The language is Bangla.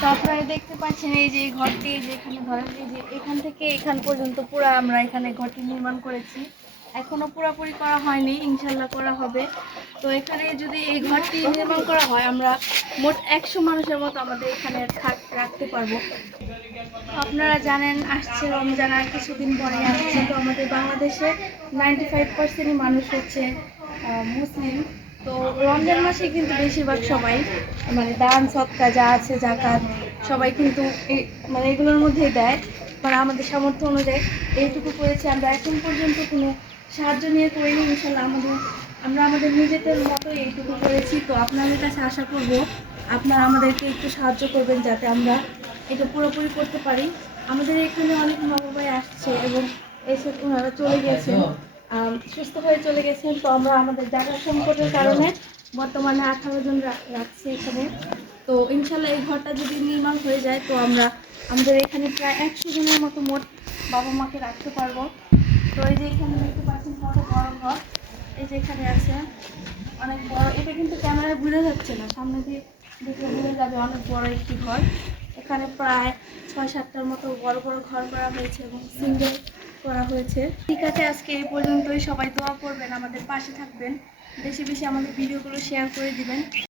তো আপনারা দেখতে পাচ্ছেন এই যে এই ঘরটি, এই যে এখানে ধরেন এই যে এখান থেকে এখান পর্যন্ত পুরো আমরা এখানে ঘরটি নির্মাণ করেছি। এখনো পুরোপুরি করা হয়নি, ইনশাল্লাহ করা হবে। তো এখানে যদি এই ঘরটি নির্মাণ করা হয়, আমরা মোট 100 মানুষের মতো আমাদের এখানে রাখতে পারবো। আপনারা জানেন আসছে রমজান, আর কিছুদিন পরে আসছে। তো আমাদের বাংলাদেশে 95% মানুষ হচ্ছে মুসলিম। তো রমজান মাসে কিন্তু বেশিরভাগ সবাই মানে দান সদকা যা আছে জাকাত সবাই কিন্তু মানে এগুলোর মধ্যেই দেয়। মানে আমাদের সামর্থ্য অনুযায়ী এইটুকু করেছি আমরা, এখন পর্যন্ত কোনো সাহায্য নিয়ে করিনি। ইনশাল্লাহ আমরা আমাদের নিজেদের মতো এইটুকু করেছি। তো আপনাদের কাছে আশা করব আপনারা আমাদেরকে একটু সাহায্য করবেন যাতে আমরা এটা পুরোপুরি করতে পারি। আমাদের এখানে অনেক মা বাবাই আসছে এবং এসে ওনারা চলে গেছেন, সুস্থ হয়ে চলে গেছেন। তো আমরা আমাদের জায়গা সংকটের কারণে বর্তমানে 18 জন রাখছি এখানে। তো ইনশাল্লাহ এই ঘরটা যদি নির্মাণ হয়ে যায় তো আমরা আমাদের এখানে প্রায় 100 জনের মতো মোট বাবা মাকে রাখতে পারবো। তো এই যে এখানে দেখতে পাচ্ছেন কত বড় ঘর, এই যে এখানে আছে অনেক বড়। এটা কিন্তু ক্যামেরায় বোঝা যাচ্ছে না, সামনে দিয়ে দেখলে বোঝা যাবে অনেক বড় একটি ঘর। এখানে প্রায় 6-7টার মতো বড় বড় ঘর করা হয়েছে এবং সিঙ্গেল করা হয়েছে। ঠিক আছে, আজকে এই পর্যন্তই। সবাই দোয়া করবেন, আমাদের পাশে থাকবেন, বেশি বেশি আমাদের ভিডিওগুলো শেয়ার করে দিবেন।